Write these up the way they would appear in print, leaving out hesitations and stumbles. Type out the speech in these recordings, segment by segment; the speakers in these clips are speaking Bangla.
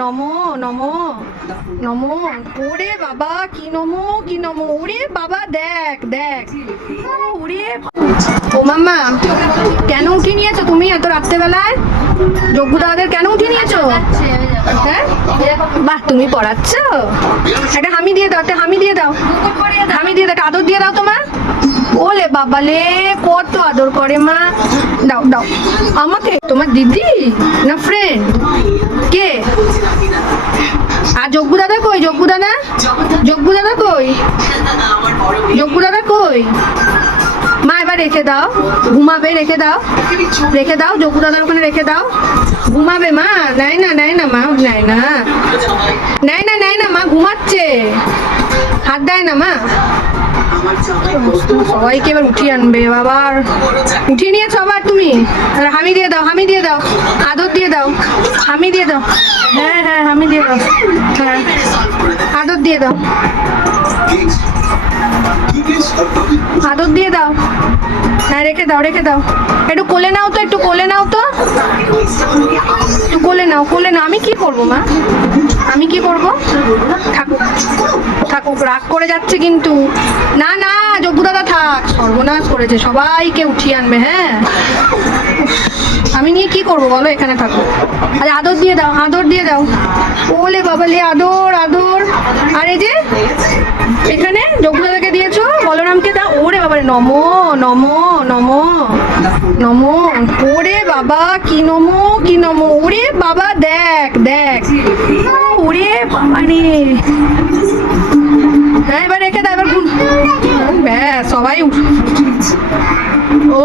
নমো নমো নমো। ওরে বাবা কি নমো কি নমো, ওরে বাবা দেখ দেখ, ওরে ও মাম্মা কেন উঠিয়ে নিয়েছো তুমি এত রাত্রেবেলায়? যজ্ঞ দাদাদের কেন উঠিয়ে নিয়েছো? হ্যাঁ বাহ, তুমি পড়াচ্ছ? একটা হামি দিয়ে দাও, একটা হামি দিয়ে দাও, হামি দিয়ে দাও, একটা আদর দিয়ে দাও তোমার। ওলে বাবালে কত আদর করে মা। দাও দাও আমাকে। তোমার দিদি না ফ্রেন্ড? কে? আর যজ্ঞ দাদা কই? যজ্ঞ দাদা, যজ্ঞ দাদা কই? যজ্ঞ দাদা কই? মা এবার রেখে দাও, ঘুমাবে, রেখে দাও, রেখে দাও, যজ্ঞ দাদার ওখানে রেখে দাও, ঘুমাবে মা। নেয় না, নেয় না মা, নেয় না, নেয় না, নেয় না মা, ঘুমাচ্ছে, হাত দেয় না মা। সবাইকে এবার উঠিয়ে আনবে বাবার। উঠিয়ে নিয়েছো আবার তুমি? হামি দিয়ে দাও, হামি দিয়ে দাও, আদর দিয়ে দাও, হামি দিয়ে দাও। হ্যাঁ হ্যাঁ হামি দিয়ে দাও, হ্যাঁ আদর দিয়ে দাও, আদর দিয়ে দাও। হ্যাঁ রেখে দাও, রেখে দাও। একটু কোলে নাও তো, একটু কোলে নাও তো, একটু কোলে নাও, কোলে নাও। আমি কি করবো মা, আমি কি করব? থাকুক থাকুক, রাগ করে যাচ্ছে কিন্তু। না না যজ্ঞ দাদা থাক, সর্বনাশ করেছে, সবাইকে উঠিয়ে আনবে। হ্যাঁ আমি নিয়ে কি করবো বলো, এখানে থাকো। আরে আদর দিয়ে দাও, আদর দিয়ে দাও। ওলে বাবালে আদর আদর। আর এই যে এখানে যজ্ঞ দাদাকে দিয়েছো, বলরামকে দাও। ওরে বাবারে নমো নমো নমো নমো। ওরে বাবা কি নমো কি নমো, ওরে বাবা দেখ দেখ, ওরে বাবা রে। হ্যাঁ এবার রেখে দাও, এবার ব্যাস সবাই ও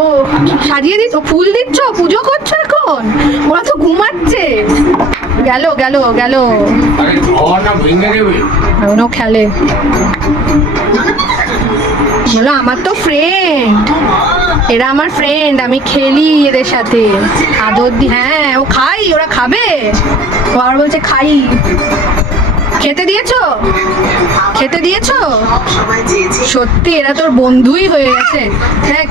সাজিয়ে দিচ্ছ, ফুল দিচ্ছ, পুজো করছো এখন? ওরা তো ঘুমাচ্ছে। গেল গেল গেল, এখনো খেলে। বলো আমার তো ফ্রেন্ড, এরা আমার ফ্রেন্ড, আমি খেলি এদের সাথে, আদর দি। হ্যাঁ ও খাই, ওরা খাবে, ও আর বলছে খাই। খেতে দিয়েছো, খেতে দিয়েছো? সত্যি এরা তোর বন্ধুই হয়ে গেছে। হ্যাঁ